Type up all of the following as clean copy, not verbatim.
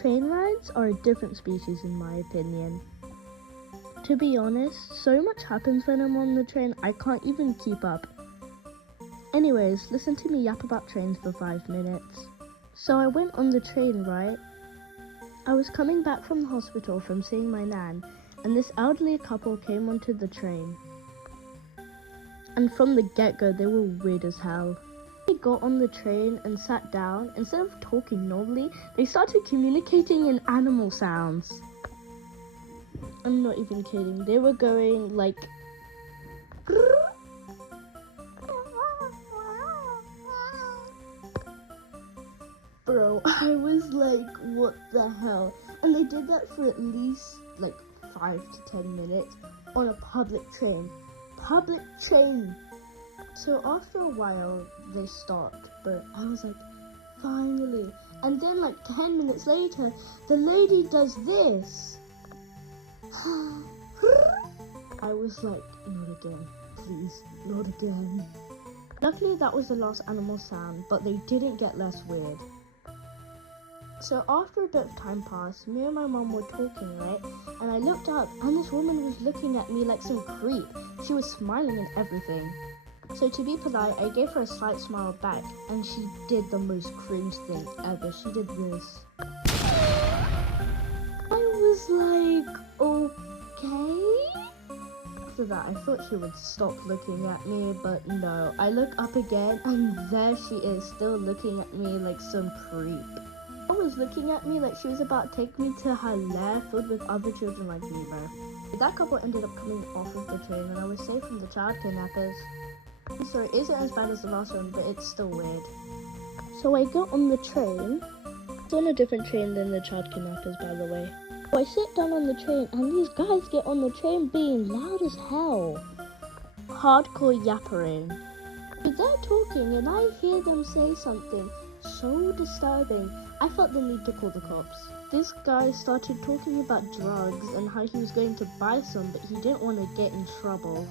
train rides are a different species in my opinion. To be honest, so much happens when I'm on the train, I can't even keep up. Anyways, listen to me yap about trains for 5 minutes. So I went on the train, right? I was coming back from the hospital from seeing my nan, and this elderly couple came onto the train. And from the get-go, they were weird as hell. They got on the train and sat down. Instead of talking normally, they started communicating in animal sounds. I'm not even kidding. They were going like... Bro, I was like, what the hell? And they did that for at least like 5 to 10 minutes on a public train. Public train! So after a while, they stopped, but I was like, finally. And then like 10 minutes later, the lady does this. I was like, not again, please, not again. Luckily that was the last animal sound, but they didn't get less weird. So after a bit of time passed, me and my mom were talking, right? And I looked up and this woman was looking at me like some creep. She was smiling and everything. So to be polite, I gave her a slight smile back and she did the most cringe thing ever. She did this. I was like, okay? After that, I thought she would stop looking at me, but no. I look up again and there she is, still looking at me like some creep. She was looking at me like she was about to take me to her lair filled with other children like me, bro. That couple ended up coming off of the train and I was safe from the child kidnappers. So it isn't as bad as the last one, but it's still weird. So I got on the train. It's on a different train than the child kidnappers, by the way. So I sit down on the train and these guys get on the train being loud as hell. Hardcore yappering. They're talking and I hear them say something so disturbing. I felt the need to call the cops. This guy started talking about drugs and how he was going to buy some, but he didn't want to get in trouble.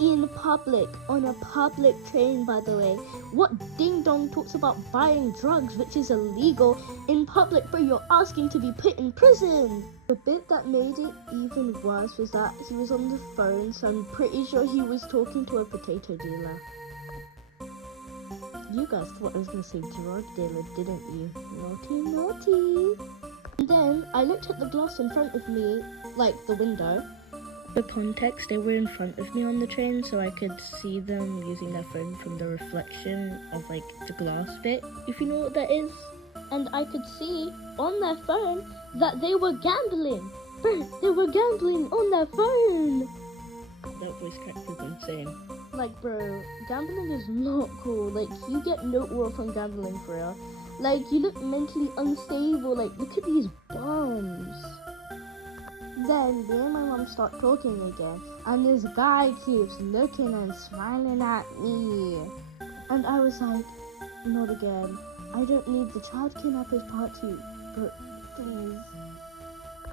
In public, on a public train, by the way. What ding-dong talks about buying drugs, which is illegal, in public, but you're asking to be put in prison? The bit that made it even worse was that he was on the phone, so I'm pretty sure he was talking to a potato dealer. You guys thought I was going to say drug dealer, didn't you? Naughty, naughty. And then I looked at the glass in front of me, like the window. For context, they were in front of me on the train, so I could see them using their phone from the reflection of like the glass bit, if you know what that is. And I could see on their phone that they were gambling. Bro, they were gambling on their phone. That voice crack is insane. Like, bro, gambling is not cool. Like, you get no aura from gambling for real. Like, you look mentally unstable. Like, look at these bums. Then me and my mom start talking again, and this guy keeps looking and smiling at me. And I was like, not again. I don't need the child kidnappers part 2, but please.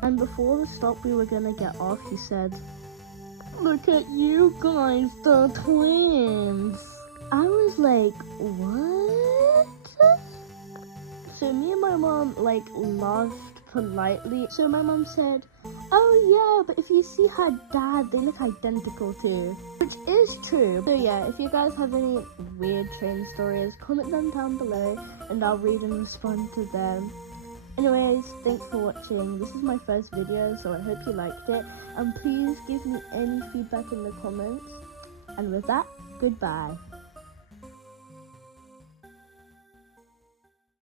And before the stop we were gonna get off, he said, look at you guys, the twins. I was like, what? So me and my mom like laughed politely. So my mom said, oh yeah, but if you see her dad, they look identical too. Which is true. So yeah, if you guys have any weird train stories, comment them down below and I'll read and respond to them. Anyways, thanks for watching. This is my first video, so I hope you liked it. And please give me any feedback in the comments. And with that, goodbye.